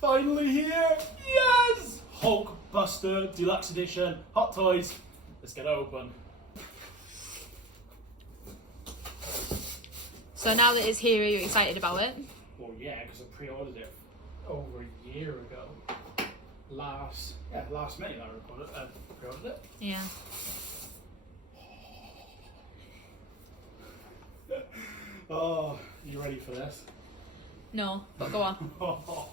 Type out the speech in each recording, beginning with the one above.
finally here. Yes! HulkBuster Deluxe Edition, Hot Toys. Let's get it open. So now that it's here, are you excited about it? Well, yeah, because I pre-ordered it over a year ago. Last May I pre-ordered it. Yeah. Oh, you ready for this? No, but go on. Oh.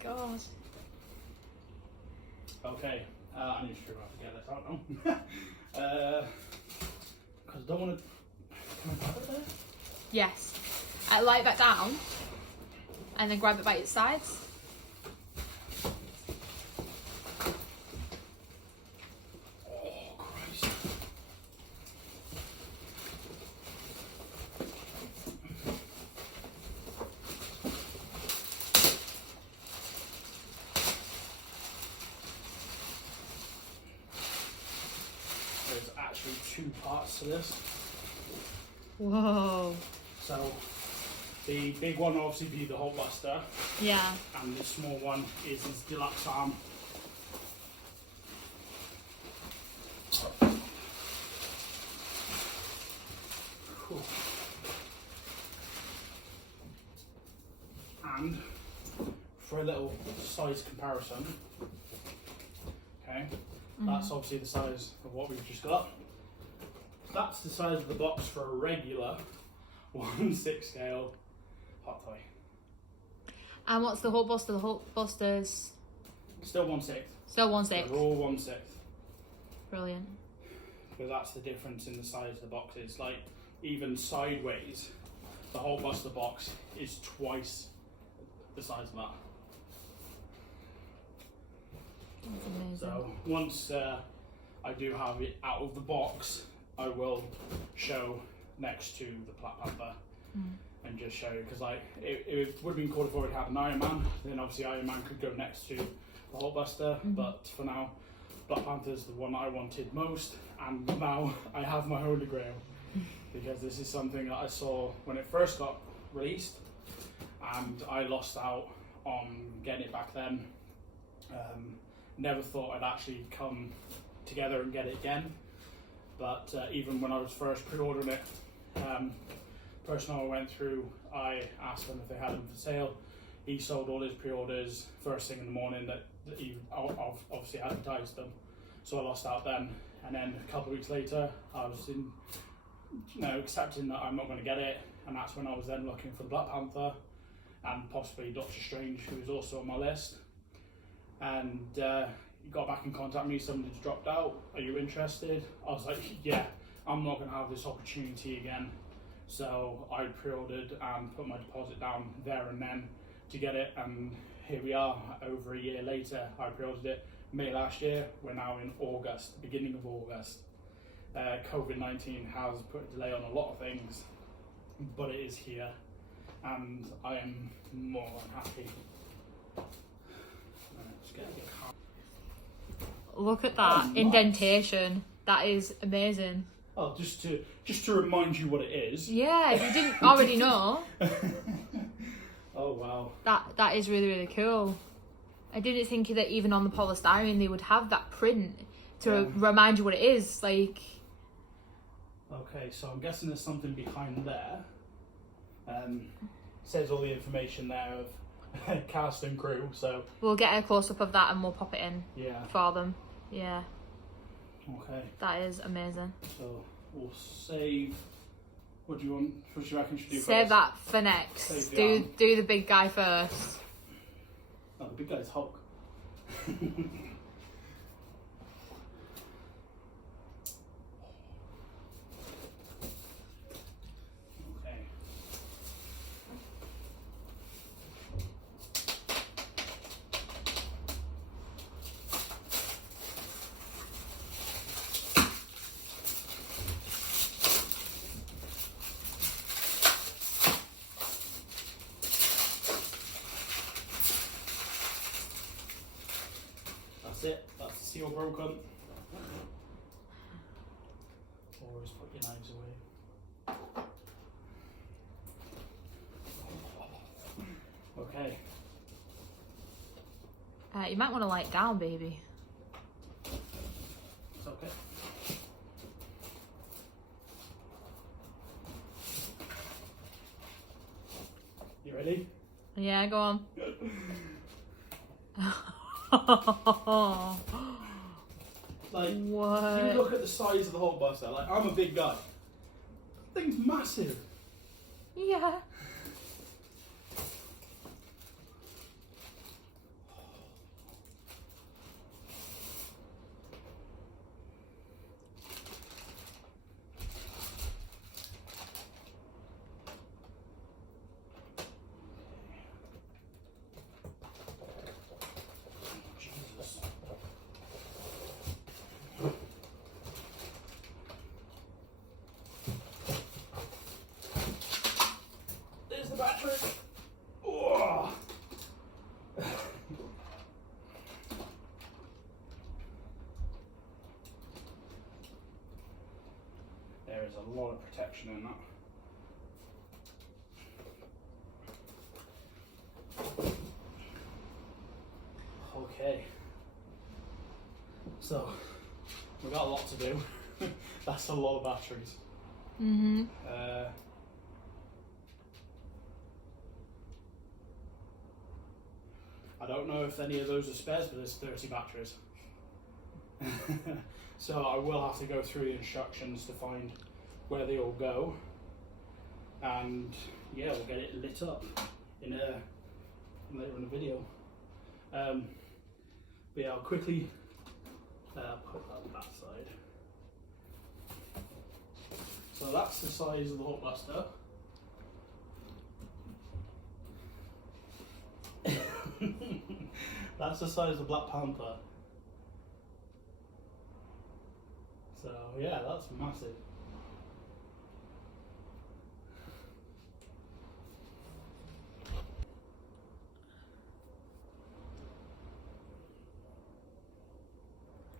God. Okay, I need to figure out to get this out now. Because I don't want to. Can I grab it there? Yes. Light that down, and then grab it by its sides. Oh, Christ. There's actually two parts to this. Whoa. So the big one will obviously be the HulkBuster, Yeah. and the small one is his deluxe arm. Cool. And for a little size comparison, okay, that's obviously the size of what we've just got. That's the size of the box for a regular 1/6 scale hot toy. And what's the HulkBuster? The HulkBuster's Still 1/6. still 1/6. They're all 1/6. Brilliant. Because that's the difference in the size of the boxes. Like, even sideways, the HulkBuster box is twice the size of that. That's amazing. So once I do have it out of the box, I will show next to the Black Panther and just show you, because like it would have been cool if I already had an Iron Man. Then obviously Iron Man could go next to the HulkBuster, but for now, Black Panther's the one I wanted most, and now I have my holy grail, because this is something that I saw when it first got released, and I lost out on getting it back then. Never thought I'd actually come together and get it again, but even when I was first pre-ordering it, person I went through, I asked them if they had them for sale. He sold all his pre-orders first thing in the morning that he obviously advertised them, so I lost out then. And then a couple of weeks later, I was accepting that I'm not going to get it, and that's when I was then looking for the Black Panther and possibly Doctor Strange, who was also on my list. And he got back in contact with me, somebody's dropped out, are you interested? I was like, yeah, I'm not going to have this opportunity again. So I pre-ordered and put my deposit down there and then to get it, and here we are over a year later. I pre-ordered it May last year, we're now in August, beginning of August. COVID-19 has put a delay on a lot of things, but it is here, and I am more than happy. Let's get the car. Look at that indentation. That is amazing. Oh, just to remind you what it is. Yeah, if you didn't already know. Oh wow. That is really, really cool. I didn't think that even on the polystyrene they would have that print to remind you what it is. Like. Okay, so I'm guessing there's something behind there. Says all the information there of cast and crew. So we'll get a close up of that and we'll pop it in. Yeah. For them. Yeah. Okay. That is amazing. So we'll save. What do you want? What do you reckon should do? Save first? that for next. Do the big guy first. Oh, the big guy's Hulk. Okay. That's it. That's the seal broken. always put your knives away. Okay. You might want to lie it down, baby. It's okay. You ready? Yeah, go on. Like, what? you look at the size of the HulkBuster. Like, I'm a big guy. That thing's massive. Yeah. Jesus. There's the battery. Oh. There is a lot of protection in that. Okay. So, we've got a lot to do. That's a lot of batteries. Mm-hmm. I don't know if any of those are spares, but there's 30 batteries. So I will have to go through the instructions to find where they all go. And yeah, we'll get it lit up in later in the video. But yeah, I'll quickly put that on that side. So that's the size of the HulkBuster. That's the size of Black Panther. So yeah, that's massive.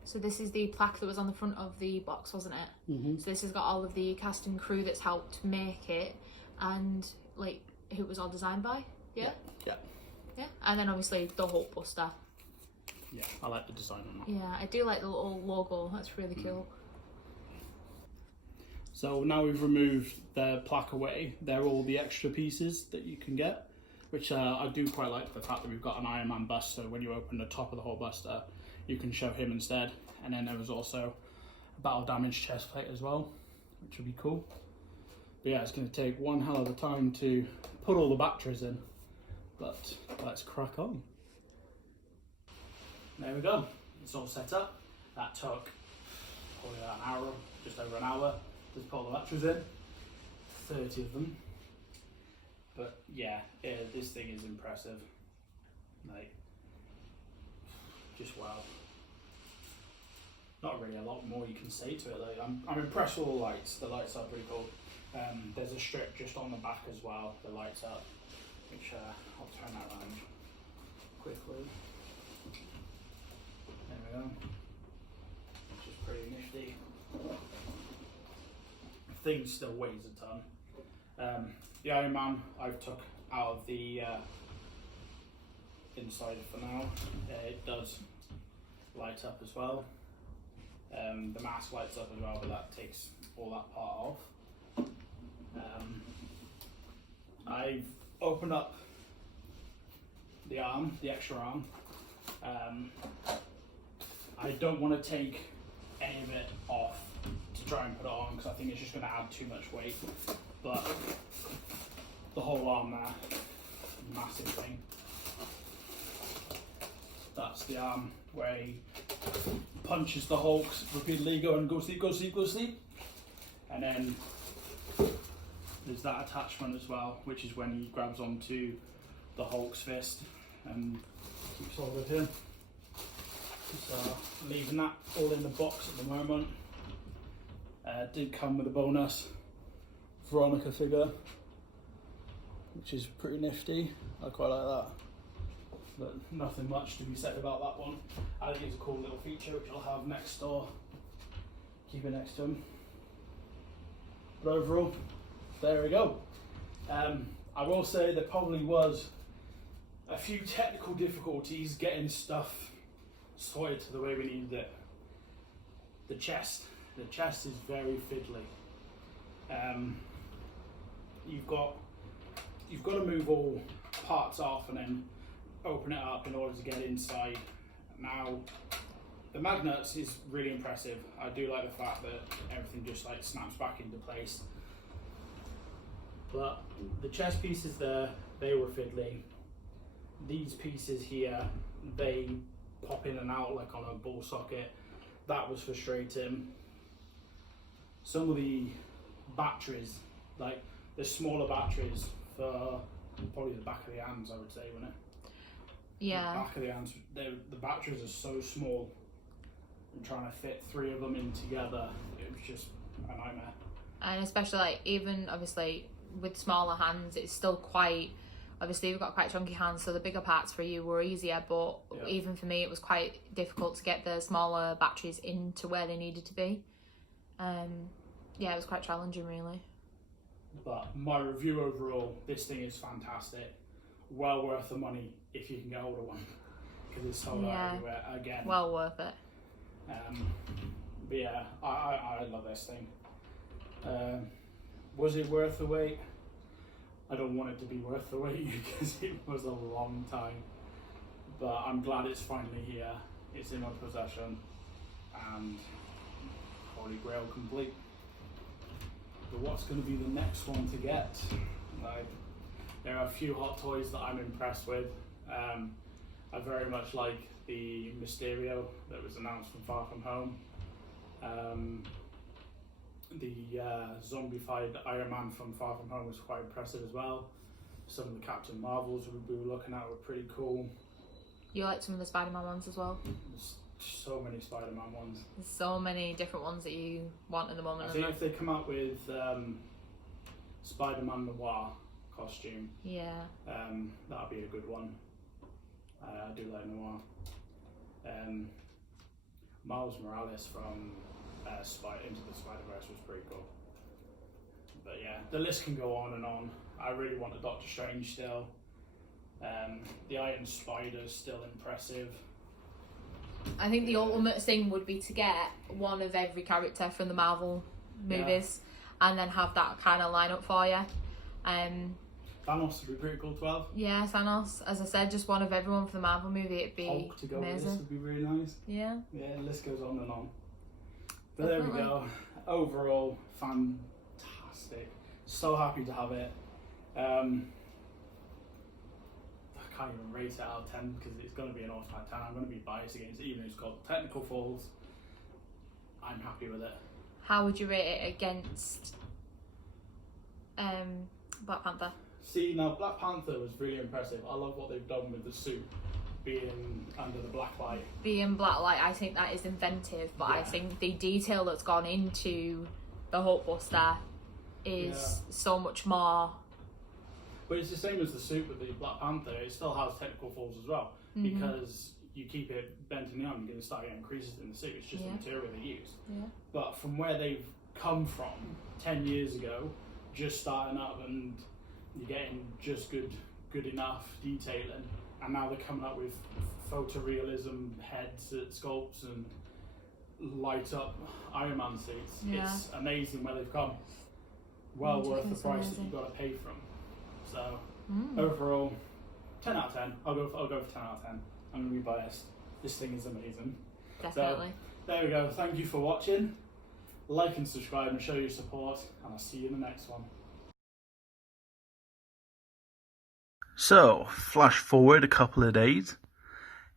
So this is the plaque that was on the front of the box, wasn't it? Mm-hmm. So this has got all of the cast and crew that's helped make it, and like who it was all designed by. Yeah. Yeah. Yeah. And then obviously the HulkBuster. Yeah, I like the design on that. Yeah, I do like the little logo. That's really cool. So now we've removed the plaque away, they're all the extra pieces that you can get, which I do quite like the fact that we've got an Iron Man bust, so when you open the top of the HulkBuster, you can show him instead. And then there was also a battle damaged chest plate as well, which would be cool. But yeah, it's going to take one hell of a time to put all the batteries in, but let's crack on. There we go, it's all set up. That took probably about an hour, just over an hour. Just put all the batteries in, 30 of them. But yeah, this thing is impressive. Like, just wow. Not really a lot more you can say to it. Like, I'm impressed with all the lights. The lights are pretty cool. There's a strip just on the back as well, the lights up, which I'll turn that around quickly. There we go. Which is pretty nifty. Thing still weighs a ton. The Iron Man I've took out of the inside for now. It does light up as well. The mask lights up as well, but that takes all that part off. I've opened up the arm, the extra arm. I don't want to take any of it off to try and put it on, because I think it's just going to add too much weight. But the whole arm there, massive thing. That's the arm where he punches the Hulks repeatedly, going go sleep, go sleep, go sleep. And then there's that attachment as well, which is when he grabs onto the Hulk's fist and keeps hold of him. So leaving that all in the box at the moment. Did come with a bonus Veronica figure, which is pretty nifty. I quite like that, but nothing much to be said about that one. I think it's a cool little feature which I'll have next door, keep it next to him. But overall, there we go. I will say there probably was a few technical difficulties getting stuff sorted to the way we needed it. The chest is very fiddly. You've got to move all parts off and then open it up in order to get inside. Now, the magnets is really impressive. I do like the fact that everything just like snaps back into place. But the chest pieces there, they were fiddly. These pieces here, they pop in and out like on a ball socket. That was frustrating. Some of the batteries, like the smaller batteries for probably the back of the hands, I would say, wouldn't it? Yeah. The back of the hands, the batteries are so small, and trying to fit 3 of them in together, it was just a nightmare. And especially like even obviously with smaller hands, it's still quite, obviously you've got quite chunky hands, so the bigger parts for you were easier, but even for me it was quite difficult to get the smaller batteries into where they needed to be. Yeah, it was quite challenging really. But my review overall, this thing is fantastic. Well worth the money if you can get hold of one, because it's sold out everywhere again. Well worth it. But yeah, I love this thing. Was it worth the wait? I don't want it to be worth the wait because it was a long time. But I'm glad it's finally here. It's in my possession, and Holy Grail complete. But what's going to be the next one to get? Like, there are a few Hot Toys that I'm impressed with. I very much like the Mysterio that was announced from Far From Home. The zombified Iron Man from Far From Home was quite impressive as well. Some of the Captain Marvels we were looking at were pretty cool. You like some of the Spider-Man ones as well? There's so many Spider-Man ones. There's so many different ones that you want at the moment. I think if they come out with Spider-Man Noir costume, that'll be a good one. I do like Noir. Miles Morales from Into the Spider-Verse was pretty cool. But yeah, the list can go on and on. I really want a Doctor Strange still. The Iron Spider's still impressive. I think the ultimate thing would be to get one of every character from the Marvel movies and then have that kind of lineup for you. Thanos would be pretty cool to have. Yeah, Thanos. As I said, just one of everyone from the Marvel movie, it'd be Hulk to go amazing. With this would be really nice. Yeah. Yeah, the list goes on and on. But there we go. Overall, fantastic. So happy to have it. I can't even rate it out of 10 because it's going to be an 8 out of 10. I'm going to be biased against it, even if it's got technical faults. I'm happy with it. How would you rate it against Black Panther? See, now Black Panther was really impressive. I love what they've done with the suit being under the black light. Being black light, I think that is inventive, but I think the detail that's gone into the HulkBuster is so much more. But it's the same as the suit with the Black Panther. It still has technical flaws as well, because you keep it bent in the arm, you're going to start getting creases in the suit. It's just the material they used. Yeah. But from where they've come from 10 years ago, just starting up, and you're getting just good enough detailing, and now they're coming up with photorealism heads, sculpts, and light up Iron Man suits. It's amazing where they've come. Well worth the price that you've got to pay for them. So overall, 10 out of 10. I'll go for 10 out of 10. I'm going to be biased. This thing is amazing. Definitely. So, there we go. Thank you for watching. Like and subscribe and show your support, and I'll see you in the next one. So, flash forward a couple of days.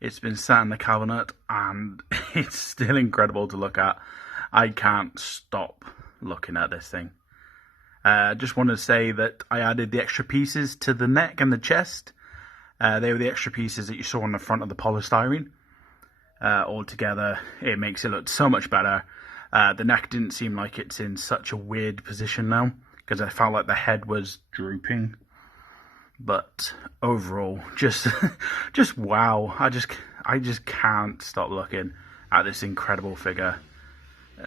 It's been sat in the cabinet and it's still incredible to look at. I can't stop looking at this thing. Just wanted to say that I added the extra pieces to the neck and the chest. They were the extra pieces that you saw on the front of the polystyrene. All together, it makes it look so much better. The neck didn't seem like it's in such a weird position now, because I felt like the head was drooping. But overall, just wow. I just can't stop looking at this incredible figure.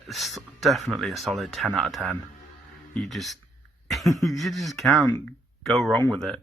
It's definitely a solid 10 out of 10. you just you just can't go wrong with it.